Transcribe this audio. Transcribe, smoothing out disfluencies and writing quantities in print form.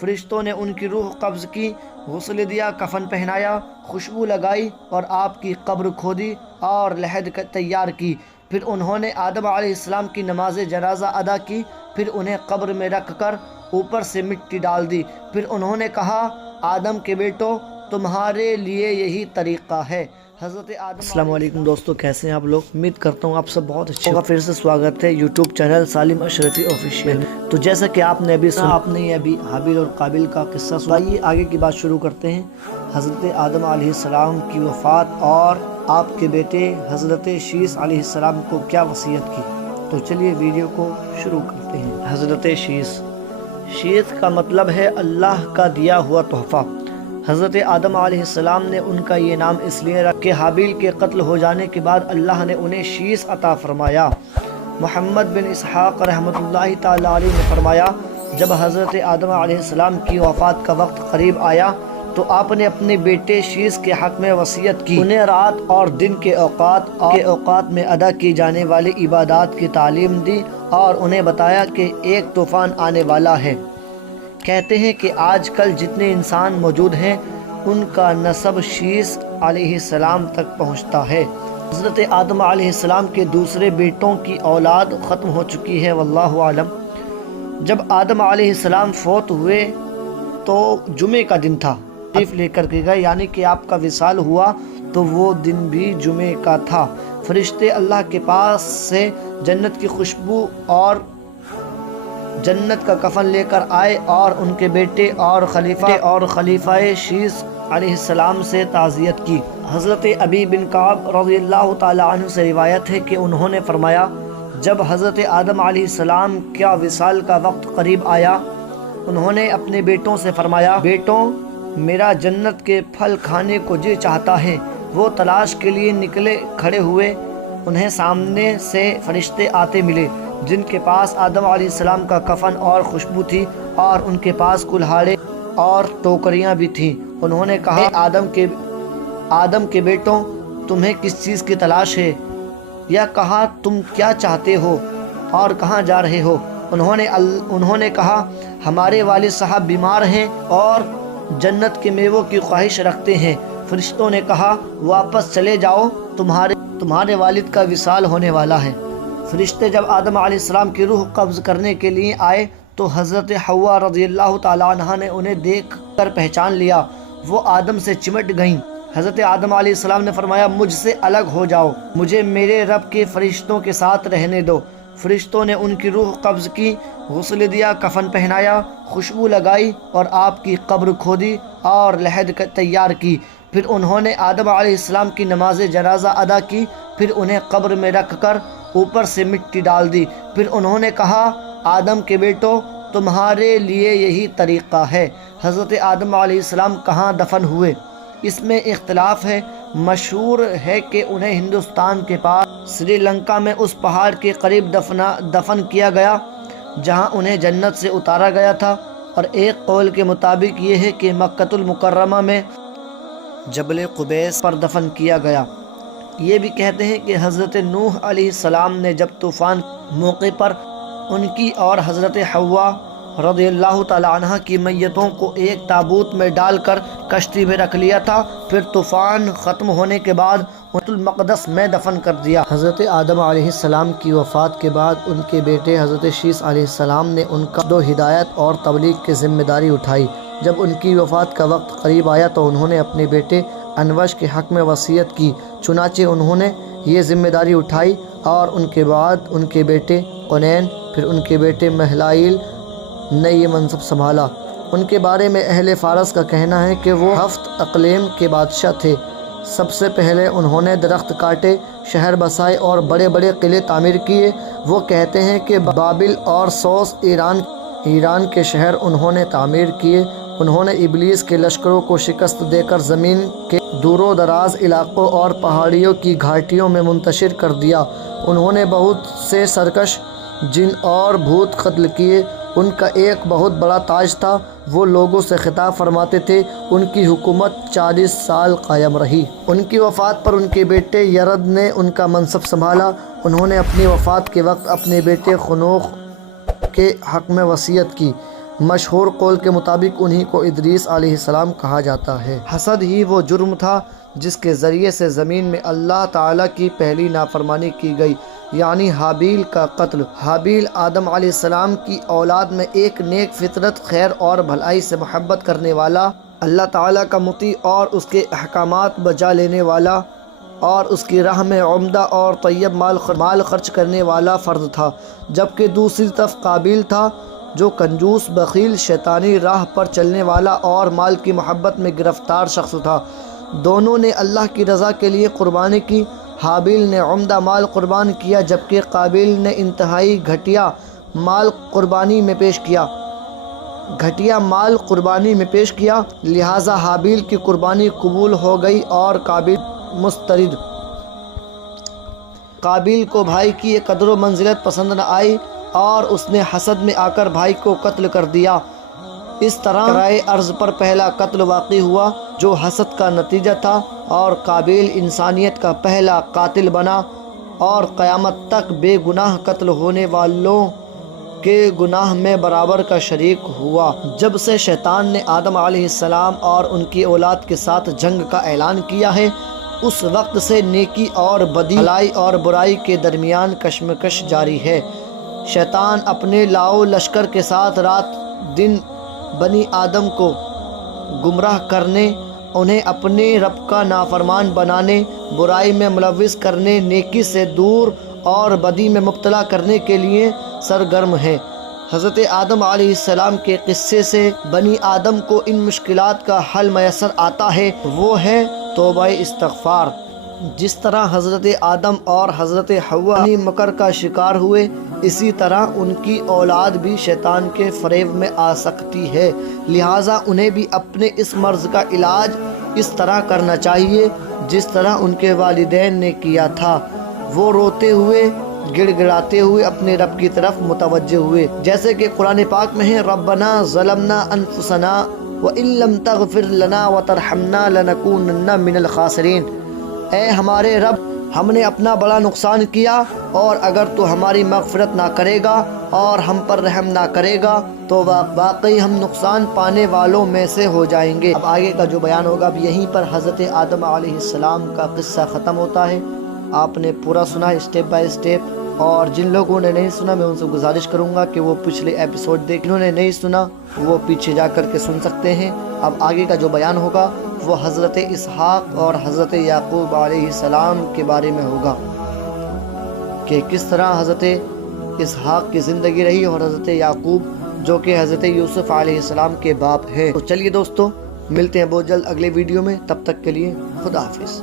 فرشتوں نے ان کی روح قبض کی، غسل دیا، کفن پہنایا، خوشبو لگائی اور آپ کی قبر کھودی اور لحد تیار کی۔ پھر انہوں نے آدم علیہ السلام کی نماز جنازہ ادا کی، پھر انہیں قبر میں رکھ کر اوپر سے مٹی ڈال دی۔ پھر انہوں نے کہا، آدم کے بیٹو، تمہارے لیے یہی طریقہ ہے۔ حضرت آدم السلام علیکم دوستو، کیسے ہیں آپ لوگ؟ امید کرتا ہوں آپ سب بہت اچھے ہیں۔ پھر سے سواگت ہے یوٹیوب چینل سالم اشرفی آفیشیل میں۔ تو جیسا کہ آپ نے ابھی سنا، آپ نے ابھی حابیل اور قابل کا قصہ سنا۔ آئیے آگے کی بات شروع کرتے ہیں۔ حضرت آدم علیہ السلام کی وفات اور آپ کے بیٹے حضرت شیث علیہ السلام کو کیا وصیت کی۔ تو چلیے ویڈیو کو شروع کرتے ہیں۔ حضرت شیث کا مطلب ہے اللہ کا دیا ہوا تحفہ۔ حضرت آدم علیہ السلام نے ان کا یہ نام اس لیے رکھا کہ حابیل کے قتل ہو جانے کے بعد اللہ نے انہیں شیث عطا فرمایا۔ محمد بن اسحاق رحمۃ اللہ تعالی علیہ نے فرمایا، جب حضرت آدم علیہ السلام کی وفات کا وقت قریب آیا تو آپ نے اپنے بیٹے شیث کے حق میں وصیت کی، انہیں رات اور دن کے اوقات میں ادا کی جانے والی عبادات کی تعلیم دی اور انہیں بتایا کہ ایک طوفان آنے والا ہے۔ کہتے ہیں کہ آج کل جتنے انسان موجود ہیں ان کا نسب شیث علیہ السلام تک پہنچتا ہے۔ حضرت آدم علیہ السلام کے دوسرے بیٹوں کی اولاد ختم ہو چکی ہے، واللہ عالم۔ جب آدم علیہ السلام فوت ہوئے تو جمعے کا دن تھا، تشریف لے کر کے گئے، یعنی کہ آپ کا وصال ہوا تو وہ دن بھی جمعے کا تھا۔ فرشتے اللہ کے پاس سے جنت کی خوشبو اور جنت کا کفن لے کر آئے اور ان کے بیٹے اور خلیفہ شیث علیہ السلام سے تعزیت کی۔ حضرت ابی بن کعب رضی اللہ تعالی عنہ سے روایت ہے کہ انہوں نے فرمایا، جب حضرت آدم علیہ السلام کا وصال کا وقت قریب آیا، انہوں نے اپنے بیٹوں سے فرمایا، بیٹوں، میرا جنت کے پھل کھانے کو جی چاہتا ہے۔ وہ تلاش کے لیے کھڑے ہوئے، انہیں سامنے سے فرشتے آتے ملے جن کے پاس آدم علیہ السلام کا کفن اور خوشبو تھی اور ان کے پاس کلہاڑے اور ٹوکریاں بھی تھیں۔ انہوں نے کہا، آدم کے بیٹوں، تمہیں کس چیز کی تلاش ہے؟ یا کہا، تم کیا چاہتے ہو اور کہاں جا رہے ہو؟ انہوں نے کہا، ہمارے والد صاحب بیمار ہیں اور جنت کے میووں کی خواہش رکھتے ہیں۔ فرشتوں نے کہا، واپس چلے جاؤ، تمہارے والد کا وصال ہونے والا ہے۔ فرشتے جب آدم علیہ السلام کی روح قبض کرنے کے لیے آئے تو حضرت حوا رضی اللہ تعالی عنہا نے انہیں دیکھ کر پہچان لیا، وہ آدم سے چمٹ گئیں۔ حضرت آدم علیہ السلام نے فرمایا، مجھ سے الگ ہو جاؤ، مجھے میرے رب کے فرشتوں کے ساتھ رہنے دو۔ فرشتوں نے ان کی روح قبض کی، غسل دیا، کفن پہنایا، خوشبو لگائی اور آپ کی قبر کھودی اور لحد تیار کی۔ پھر انہوں نے آدم علیہ السلام کی نماز جنازہ ادا کی، پھر انہیں قبر میں رکھ کر اوپر سے مٹی ڈال دی۔ پھر انہوں نے کہا، آدم کے بیٹو، تمہارے لیے یہی طریقہ ہے۔ حضرت آدم علیہ السلام کہاں دفن ہوئے، اس میں اختلاف ہے۔ مشہور ہے کہ انہیں ہندوستان کے پاس سری لنکا میں اس پہاڑ کے قریب دفن کیا گیا جہاں انہیں جنت سے اتارا گیا تھا، اور ایک قول کے مطابق یہ ہے کہ مکۃ المکرمہ میں جبل قبیس پر دفن کیا گیا۔ یہ بھی کہتے ہیں کہ حضرت نوح علیہ السلام نے جب طوفان موقع پر ان کی اور حضرت حوا رضی اللہ تعالی عنہ کی میتوں کو ایک تابوت میں ڈال کر کشتی میں رکھ لیا تھا، پھر طوفان ختم ہونے کے بعد بیت المقدس میں دفن کر دیا۔ حضرت آدم علیہ السلام کی وفات کے بعد ان کے بیٹے حضرت شیث علیہ السلام نے ان کا ہدایت اور تبلیغ کی ذمہ داری اٹھائی۔ جب ان کی وفات کا وقت قریب آیا تو انہوں نے اپنے بیٹے انوش کے حق میں وصیت کی، چنانچہ انہوں نے یہ ذمہ داری اٹھائی اور ان کے بعد ان کے بیٹے قنین، پھر ان کے بیٹے مہلائیل نے یہ منصب سنبھالا۔ ان کے بارے میں اہل فارس کا کہنا ہے کہ وہ 7 اقلیم کے بادشاہ تھے۔ سب سے پہلے انہوں نے درخت کاٹے، شہر بسائے اور بڑے بڑے قلعے تعمیر کیے۔ وہ کہتے ہیں کہ بابل اور سوس ایران کے شہر انہوں نے تعمیر کیے۔ انہوں نے ابلیس کے لشکروں کو شکست دے کر زمین کے دور و دراز علاقوں اور پہاڑیوں کی گھاٹیوں میں منتشر کر دیا۔ انہوں نے بہت سے سرکش جن اور بھوت قتل کیے۔ ان کا ایک بہت بڑا تاج تھا، وہ لوگوں سے خطاب فرماتے تھے۔ ان کی حکومت 40 سال قائم رہی۔ ان کی وفات پر ان کے بیٹے یرد نے ان کا منصب سنبھالا۔ انہوں نے اپنی وفات کے وقت اپنے بیٹے خنوخ کے حق میں وصیت کی، مشہور قول کے مطابق انہی کو ادریس علیہ السلام کہا جاتا ہے۔ حسد ہی وہ جرم تھا جس کے ذریعے سے زمین میں اللہ تعالیٰ کی پہلی نافرمانی کی گئی، یعنی حابیل کا قتل۔ حابیل آدم علیہ السلام کی اولاد میں ایک نیک فطرت، خیر اور بھلائی سے محبت کرنے والا، اللہ تعالیٰ کا مطیع اور اس کے احکامات بجا لینے والا اور اس کی راہ میں عمدہ اور طیب مال خرچ کرنے والا فرد تھا، جبکہ دوسری طرف قابیل تھا جو کنجوس، بخیل، شیطانی راہ پر چلنے والا اور مال کی محبت میں گرفتار شخص تھا۔ دونوں نے اللہ کی رضا کے لیے قربانی کی۔ حابیل نے عمدہ مال قربان کیا جبکہ قابیل نے انتہائی گھٹیا مال قربانی میں پیش کیا، لہٰذا حابیل کی قربانی قبول ہو گئی اور قابیل مسترد۔ قابیل کو بھائی کی یہ قدر و منزلت پسند نہ آئی اور اس نے حسد میں آ کر بھائی کو قتل کر دیا۔ اس طرح کرائے ارض پر پہلا قتل واقع ہوا جو حسد کا نتیجہ تھا، اور قابیل انسانیت کا پہلا قاتل بنا اور قیامت تک بے گناہ قتل ہونے والوں کے گناہ میں برابر کا شریک ہوا۔ جب سے شیطان نے آدم علیہ السلام اور ان کی اولاد کے ساتھ جنگ کا اعلان کیا ہے، اس وقت سے نیکی اور بدی، بھلائی اور برائی کے درمیان کشمکش جاری ہے۔ شیطان اپنے لاؤ لشکر کے ساتھ رات دن بنی آدم کو گمراہ کرنے، انہیں اپنے رب کا نافرمان بنانے، برائی میں ملوث کرنے، نیکی سے دور اور بدی میں مبتلا کرنے کے لیے سرگرم ہے۔ حضرت آدم علیہ السلام کے قصے سے بنی آدم کو ان مشکلات کا حل میسر آتا ہے، وہ ہے توبہ استغفار۔ جس طرح حضرت آدم اور حضرت حوا مکر کا شکار ہوئے، اسی طرح ان کی اولاد بھی شیطان کے فریب میں آ سکتی ہے، لہٰذا انہیں بھی اپنے اس مرض کا علاج اس طرح کرنا چاہیے جس طرح ان کے والدین نے کیا تھا۔ وہ روتے ہوئے، گڑ گڑاتے ہوئے اپنے رب کی طرف متوجہ ہوئے، جیسے کہ قرآن پاک میں ہے، ربنا ظلمنا انفسنا وان لم تغفر لنا وترحمنا لنکونن من الخاسرین۔ اے ہمارے رب، ہم نے اپنا بڑا نقصان کیا، اور اگر تو ہماری مغفرت نہ کرے گا اور ہم پر رحم نہ کرے گا تو واقعی ہم نقصان پانے والوں میں سے ہو جائیں گے۔ اب آگے کا جو بیان ہوگا، اب یہیں پر حضرت آدم علیہ السلام کا قصہ ختم ہوتا ہے۔ آپ نے پورا سنا اسٹیپ بائی اسٹیپ، اور جن لوگوں نے نہیں سنا میں ان سے گزارش کروں گا کہ وہ پچھلے ایپیسوڈ دیکھ، جنہوں نے نہیں سنا وہ پیچھے جا کر کے سن سکتے ہیں۔ اب آگے کا جو بیان ہوگا وہ حضرت اسحاق اور حضرت یعقوب علیہ السلام کے بارے میں ہوگا، کہ کس طرح حضرت اسحاق کی زندگی رہی اور حضرت یعقوب جو کہ حضرت یوسف علیہ السلام کے باپ ہیں۔ تو چلیے دوستو، ملتے ہیں بہت جلد اگلے ویڈیو میں، تب تک کے لیے خدا حافظ۔